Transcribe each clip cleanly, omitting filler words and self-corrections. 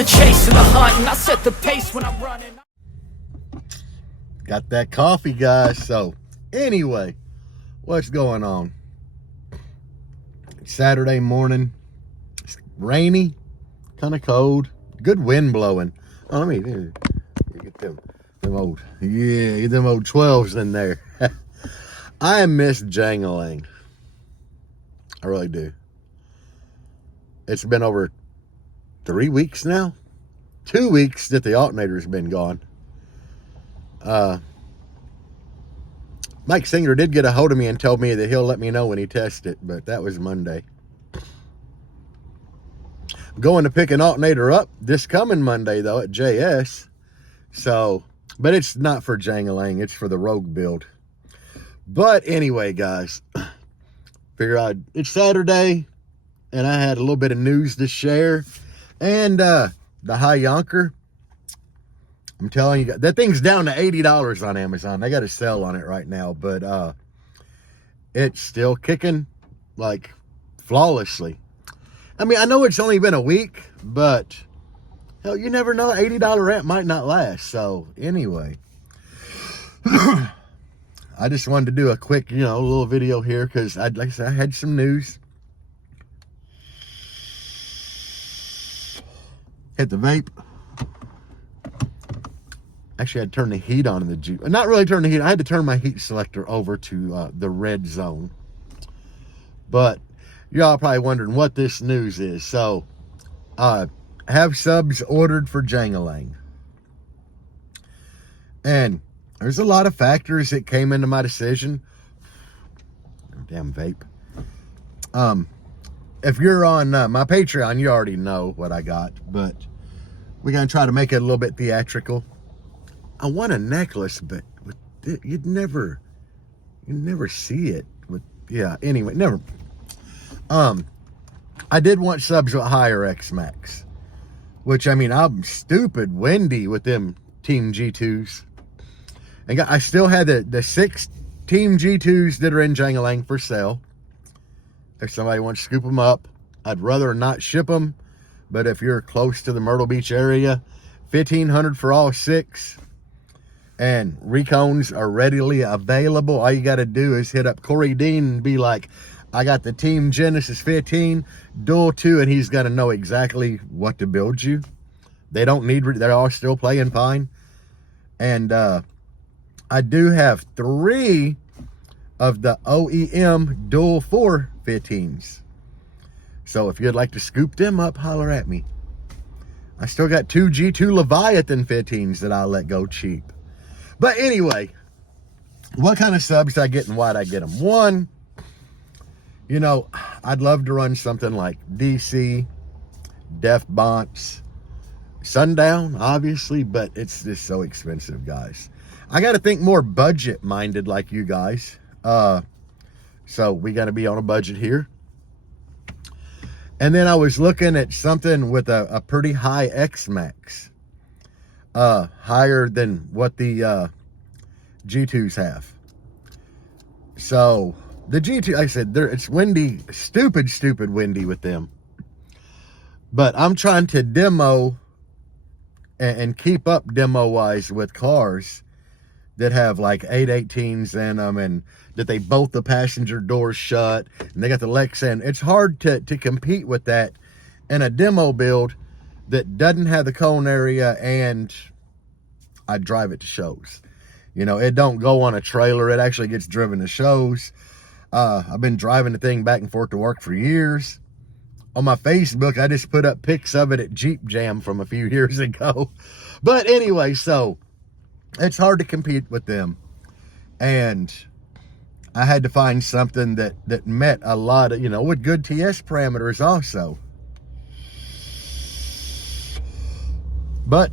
the chase and the hunt, and I set the pace when I'm running. Got that coffee, guys. So anyway, what's going on? Saturday morning. It's rainy, kind of cold, good wind blowing. Oh, let me get them old 12s in there. I miss jangling. I really do. It's been over 3 weeks now. 2 weeks that the alternator's been gone. Mike Singer did get a hold of me and told me that he'll let me know when he tests it, but that was Monday. I'm going to pick an alternator up this coming Monday, though, at JS. So, but it's not for jangling, it's for the Rogue build. But anyway, guys, it's Saturday, and I had a little bit of news to share. And the High Yonker, I'm telling you, that thing's down to $80 on Amazon. They got a sale on it right now, but it's still kicking like flawlessly. I mean, I know it's only been a week, but hell, you never know. $80 amp might not last. So anyway, I just wanted to do a quick, little video here because like I said, I had some news. Hit the vape. Actually, I had to turn the heat on in the Jeep. Not really turn the heat. I had to turn my heat selector over to the red zone. But y'all probably wondering what this news is. So, have subs ordered for Jangalang. And there's a lot of factors that came into my decision. Damn vape. If you're on my Patreon, you already know what I got. But we're going to try to make it a little bit theatrical. I want a necklace, but you'd never see it. Anyway, never. I did want subs with higher X Max, which, I mean, I'm stupid windy with them Team G2s. And I still had the 6 Team G2s that are in Jangalang for sale. If somebody wants to scoop them up, I'd rather not ship them. But if you're close to the Myrtle Beach area, $1,500 for all 6. And recones are readily available. All you got to do is hit up Corey Dean and be like, I got the Team Genesis 15, Dual 2, and he's got to know exactly what to build you. They don't need, they're all still playing fine. And I do have 3 of the OEM Dual 4 15s. So if you'd like to scoop them up, holler at me. I still got 2 G2 Leviathan 15s that I'll let go cheap. But anyway, what kind of subs did I get and why'd I get them? One, I'd love to run something like DC, Def Bonts, Sundown, obviously, but it's just so expensive, guys. I got to think more budget-minded like you guys. So we got to be on a budget here. And then I was looking at something with a pretty high X-Max. Higher than what the G2s have. So the G2, like I said, it's windy, stupid windy with them. But I'm trying to demo and keep up demo-wise with cars that have like 818s in them and that they bolt the passenger doors shut and they got the Lexan. It's hard to compete with that in a demo build that doesn't have the cone area, and I drive it to shows. It don't go on a trailer. It actually gets driven to shows. I've been driving the thing back and forth to work for years. On my Facebook, I just put up pics of it at Jeep Jam from a few years ago. But anyway, so it's hard to compete with them. And I had to find something that met a lot of, with good TS parameters also. But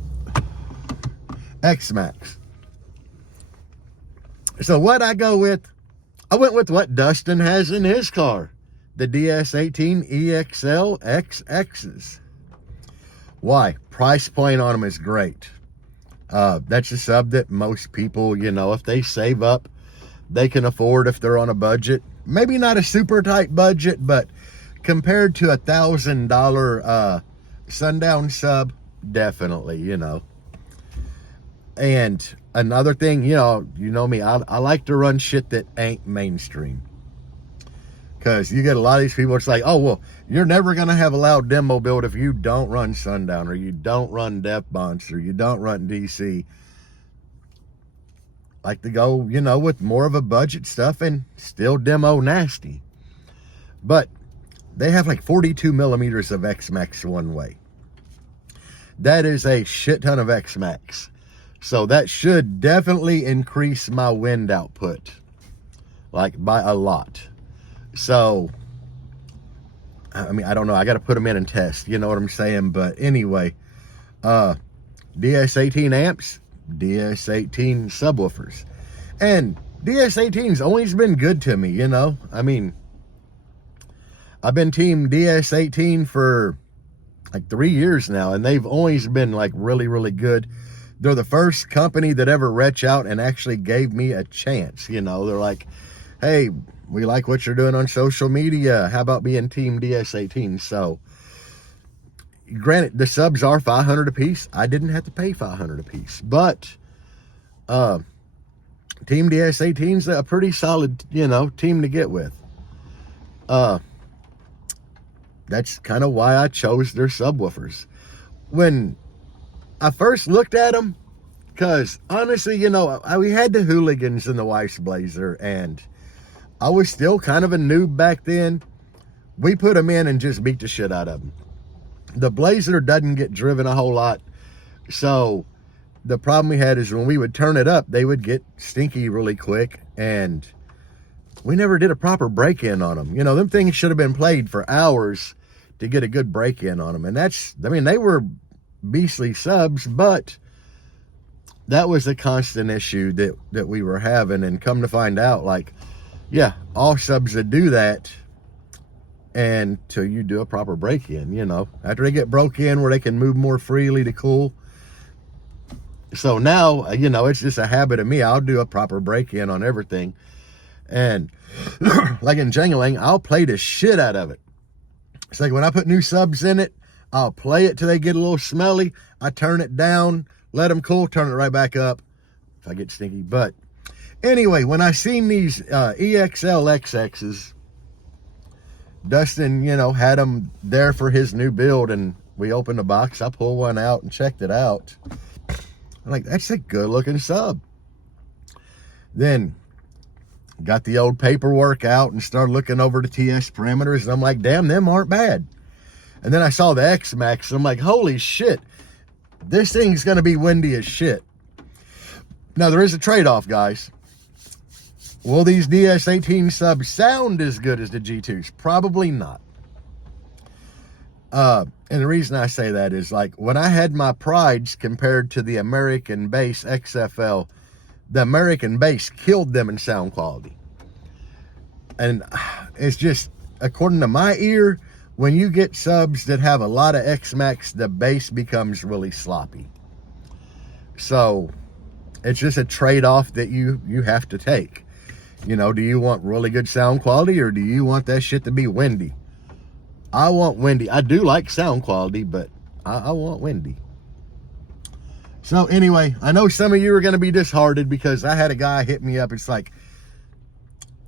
X-Max. So what I go with, I went with what Dustin has in his car. The DS18 EXL XXs. Why? Price point on them is great. That's a sub that most people, if they save up, they can afford if they're on a budget. Maybe not a super tight budget, but compared to $1,000 Sundown sub, definitely, you know. And another thing, you know me, I like to run shit that ain't mainstream. Because you get a lot of these people, it's like, oh, well, you're never going to have a loud demo build if you don't run Sundown, or you don't run Death Monster, or you don't run DC. Like to go, you know, with more of a budget stuff and still demo nasty. But they have like 42 millimeters of X-Max one way. That is a shit ton of X-Max. So that should definitely increase my wind output. Like by a lot. So, I mean, I don't know. I got to put them in and test. You know what I'm saying? But anyway, DS18 amps, DS18 subwoofers. And DS18's always been good to me, you know? I mean, I've been team DS18 for like 3 years now, and they've always been like really, really good. They're the first company that ever reached out and actually gave me a chance. You know, they're like, hey, we like what you're doing on social media. How about being team DS18? So, granted, the subs are $500 a piece. I didn't have to pay $500 a piece, but team DS18's a pretty solid, you know, team to get with. That's kind of why I chose their subwoofers. When I first looked at them, because honestly, you know, we had the Hooligans and the Weiss Blazer, and I was still kind of a noob back then. We put them in and just beat the shit out of them. The Blazer doesn't get driven a whole lot, so the problem we had is when we would turn it up, they would get stinky really quick, and we never did a proper break-in on them. You know, them things should have been played for hours to get a good break-in on them, and that's, I mean, they were beastly subs, but that was a constant issue that we were having. And come to find out, like, yeah, all subs that do that until you do a proper break-in, you know, after they get broke in where they can move more freely to cool. So now, you know, it's just a habit of me. I'll do a proper break-in on everything, and like in Jangling, I'll play the shit out of it. It's like when I put new subs in it, I'll play it till they get a little smelly. I turn it down, let them cool, turn it right back up if I get stinky. But anyway, when I seen these EXL XXs, Dustin, you know, had them there for his new build, and we opened the box. I pulled one out and checked it out. I'm like, that's a good looking sub. Then got the old paperwork out and started looking over the TS parameters, and I'm like, damn, them aren't bad. And then I saw the X-Max, and I'm like, holy shit, this thing's going to be windy as shit. Now, there is a trade-off, guys. Will these DS18 subs sound as good as the G2s? Probably not. And the reason I say that is, like, when I had my prides compared to the American Bass XFL, the American Bass killed them in sound quality. And it's just, according to my ear, when you get subs that have a lot of X-Max, the bass becomes really sloppy. So it's just a trade-off that you have to take. You know, do you want really good sound quality, or do you want that shit to be windy? I want windy. I do like sound quality, but I want windy. So anyway, I know some of you are going to be disheartened because I had a guy hit me up. It's like,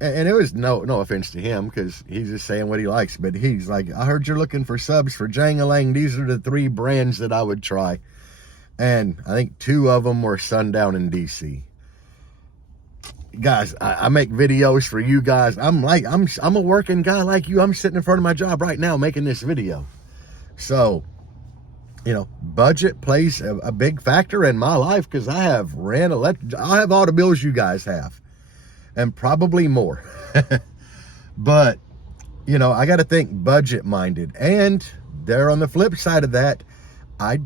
and it was no offense to him, because he's just saying what he likes, but he's like, I heard you're looking for subs for Jangalang. These are the 3 brands that I would try. And I think 2 of them were Sundown and DC. Guys, I make videos for you guys. I'm a working guy like you. I'm sitting in front of my job right now making this video. So, you know, budget plays a big factor in my life, because I have ran I have all the bills you guys have, and probably more. But, you know, I got to think budget minded. And there on the flip side of that, I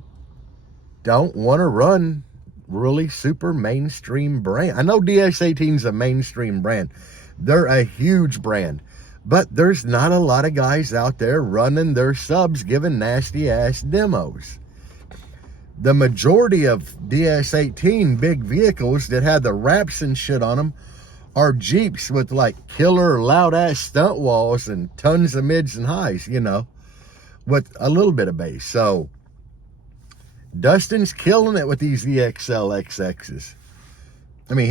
don't want to run really super mainstream brand. I know DS18's a mainstream brand. They're a huge brand, but there's not a lot of guys out there running their subs giving nasty ass demos. The majority of DS18 big vehicles that have the wraps and shit on them are Jeeps with like killer loud ass stunt walls and tons of mids and highs, you know, with a little bit of bass. So Dustin's killing it with these EXL XXs. I mean,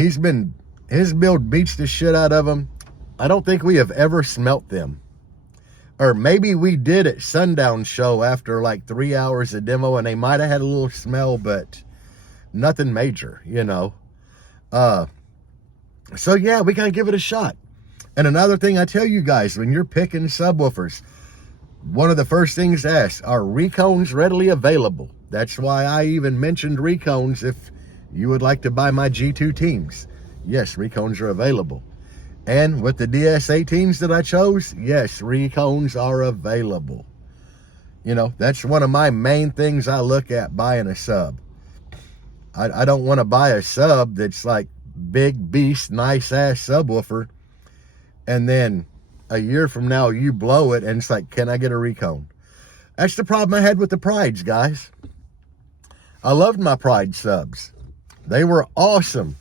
his build beats the shit out of them. I don't think we have ever smelt them. Or maybe we did at Sundown Show after like 3 hours of demo, and they might have had a little smell, but nothing major, you know. So yeah, we gotta give it a shot. And another thing I tell you guys, when you're picking subwoofers, one of the first things to ask, are recones readily available? That's why I even mentioned recones if you would like to buy my G2 teams. Yes, recones are available. And with the DS18s that I chose, yes, recones are available. You know, that's one of my main things I look at buying a sub. I don't want to buy a sub that's like big beast, nice ass subwoofer, and then a year from now you blow it and it's like, can I get a recone? That's the problem I had with the Prides, guys. I loved my Pride subs. They were awesome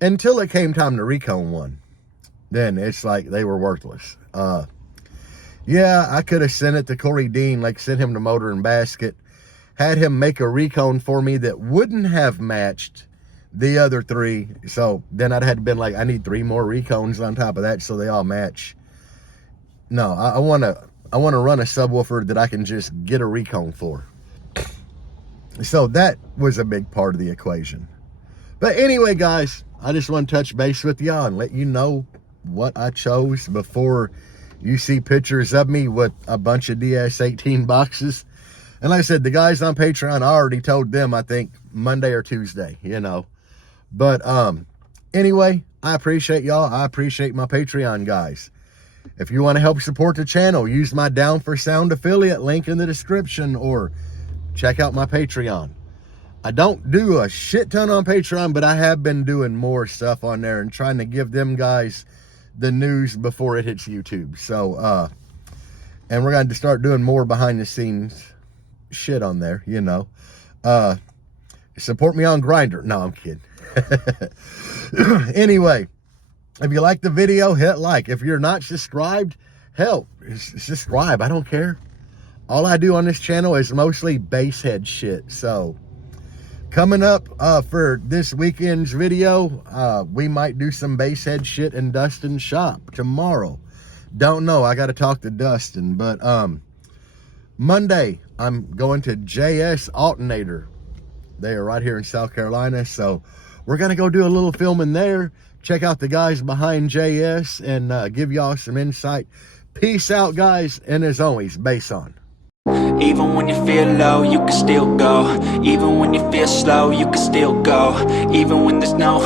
until it came time to recone one. Then it's like they were worthless. Yeah, I could have sent it to Corey Dean, like sent him to Motor and Basket, had him make a recone for me that wouldn't have matched the other three. So then I'd had been like, I need 3 more recones on top of that so they all match. No, I want to run a subwoofer that I can just get a recone for. So that was a big part of the equation. But anyway, guys, I just want to touch base with y'all and let you know what I chose before you see pictures of me with a bunch of DS18 boxes. And like I said, the guys on Patreon, I already told them, I think Monday or Tuesday, you know. But anyway, I appreciate y'all. I appreciate my Patreon guys. If you want to help support the channel, use my Down for Sound affiliate link in the description, or check out my Patreon. I don't do a shit ton on Patreon, but I have been doing more stuff on there and trying to give them guys the news before it hits YouTube. So, and we're going to start doing more behind the scenes shit on there, you know. Support me on Grindr. No, I'm kidding. Anyway, if you like the video, hit like. If you're not subscribed, hell, subscribe. I don't care. All I do on this channel is mostly basshead shit. So coming up for this weekend's video, we might do some basshead shit in Dustin's shop tomorrow. Don't know. I got to talk to Dustin. But Monday, I'm going to JS Alternator. They are right here in South Carolina. So we're going to go do a little filming there. Check out the guys behind JS and give y'all some insight. Peace out, guys. And as always, bass on. Even when you feel low, you can still go. Even when you feel slow, you can still go. Even when there's no